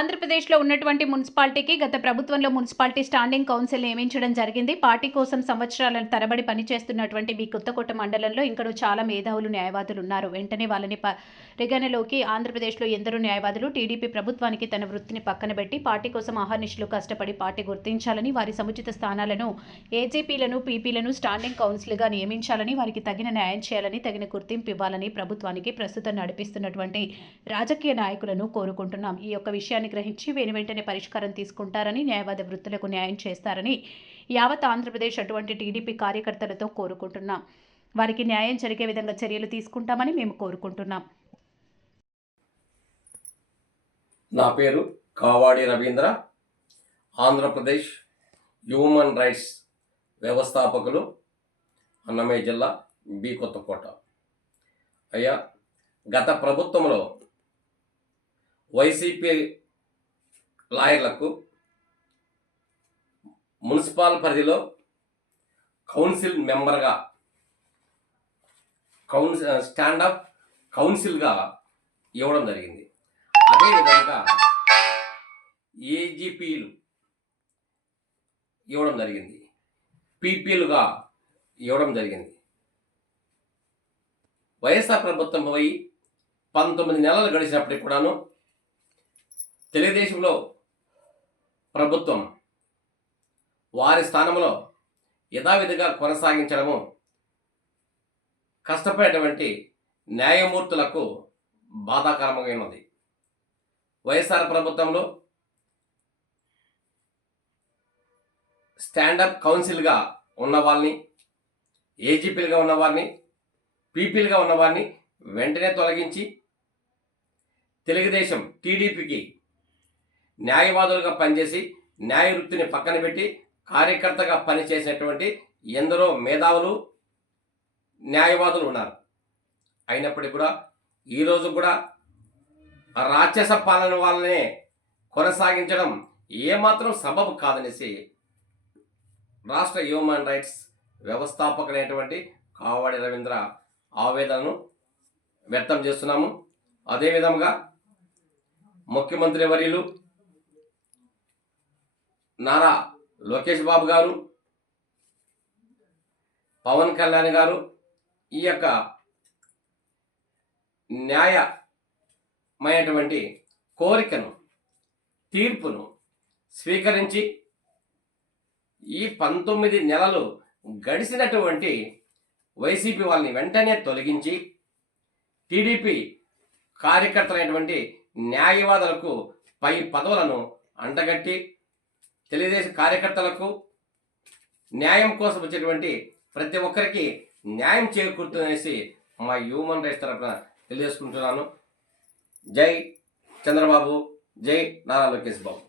ఆంధ్రప్రదేశ్లో ఉన్నటువంటి మున్సిపాలిటీకి గత ప్రభుత్వంలో మున్సిపాలిటీ స్టాండింగ్ కౌన్సిల్ నియమించడం జరిగింది. పార్టీ కోసం సంవత్సరాల తరబడి పనిచేస్తున్నటువంటి మీ కొత్తకోట మండలంలో ఇంకనూ చాలా మేధావులు న్యాయవాదులు ఉన్నారు. వెంటనే వాళ్ళని పరిగణలోకి ఆంధ్రప్రదేశ్లో ఎందరో న్యాయవాదులు టీడీపీ ప్రభుత్వానికి తన వృత్తిని పక్కన పెట్టి పార్టీ కోసం అహర్నిశలు కష్టపడి పార్టీ గుర్తించాలని వారి సముచిత స్థానాలను ఏజీపీలను పీపీలను స్టాండింగ్ కౌన్సిల్గా నియమించాలని వారికి తగిన న్యాయం చేయాలని తగిన గుర్తింపు ఇవ్వాలని ప్రభుత్వానికి ప్రస్తుతం నడిపిస్తున్నటువంటి రాజకీయ నాయకులను కోరుకుంటున్నాం. ఈ యొక్క విషయాన్ని గ్రహించి వెను వెంటనే పరిష్కారం తీసుకుంటారని న్యాయవాద వృత్తులకు న్యాయం చేస్తారని యావత్ ఆంధ్రప్రదేశ్ అటువంటి టీడీపీ కార్యకర్తలతో కోరుకుంటున్నాం. వారికి న్యాయం జరిగే విధంగా చర్యలు తీసుకుంటామని మేము కోరుకుంటున్నాం. నా పేరు కావాడి రవీంద్ర. ఆంధ్రప్రదేశ్ హ్యూమన్ రైట్స్ వ్యవస్థాపకులు అన్నమయ్య జిల్లా బి కొత్తకోట. అయ్యా గత ప్రభుత్వంలో వైసీపీ లాయర్లకు మున్సిపల్ పరిధిలో కౌన్సిల్ మెంబర్గా కౌన్స్ స్టాండప్ కౌన్సిల్గా ఇవ్వడం జరిగింది. అదేవిధంగా ఏజీపీలు ఇవ్వడం జరిగింది. పీపీలుగా ఇవ్వడం జరిగింది. వైఎస్ఆర్ ప్రభుత్వం పోయి పంతొమ్మిది నెలలు గడిచినప్పటికి కూడాను తెలుగుదేశంలో ప్రభుత్వం వారి స్థానంలో యథావిధిగా కొనసాగించడము కష్టపడేటువంటి న్యాయమూర్తులకు బాధాకరమైనది వైఎస్ఆర్ ప్రభుత్వంలో స్టాండప్ కౌన్సిల్గా ఉన్న వాళ్ళని ఏజీపీలుగా ఉన్నవారిని పీపీలుగా ఉన్న వారిని వెంటనే తొలగించి తెలుగుదేశం టీడీపీకి న్యాయవాదులుగా పనిచేసి న్యాయ వృత్తిని పక్కన పెట్టి కార్యకర్తగా పనిచేసినటువంటి ఎందరో మేధావులు న్యాయవాదులు ఉన్నారు. అయినప్పటికీ కూడా ఈరోజు కూడా రాక్షస పాలన వాళ్ళనే కొనసాగించడం ఏమాత్రం సబబు కాదనేసి రాష్ట్ర హ్యూమన్ రైట్స్ వ్యవస్థాపకులైనటువంటి కావాడి రవీంద్ర ఆవేదనను వ్యక్తం చేస్తున్నాము. అదేవిధంగా ముఖ్యమంత్రి వర్యులు నారా లోకేష్ బాబు గారు పవన్ కళ్యాణ్ గారు ఈ యొక్క న్యాయమైనటువంటి కోరికను తీర్పును స్వీకరించి ఈ పంతొమ్మిది నెలలు గడిచినటువంటి వైసీపీ వాళ్ళని వెంటనే తొలగించి టీడీపీ కార్యకర్తలైనటువంటి న్యాయవాదులకు పై పదవులను అంటగట్టి తెలుగుదేశం కార్యకర్తలకు న్యాయం కోసం వచ్చేటువంటి ప్రతి ఒక్కరికి న్యాయం చేకూరుతుందనేసి మా హ్యూమన్ రైట్స్ తరఫున తెలియజేసుకుంటున్నాను. జై చంద్రబాబు జై నారా లోకేష్ బాబు.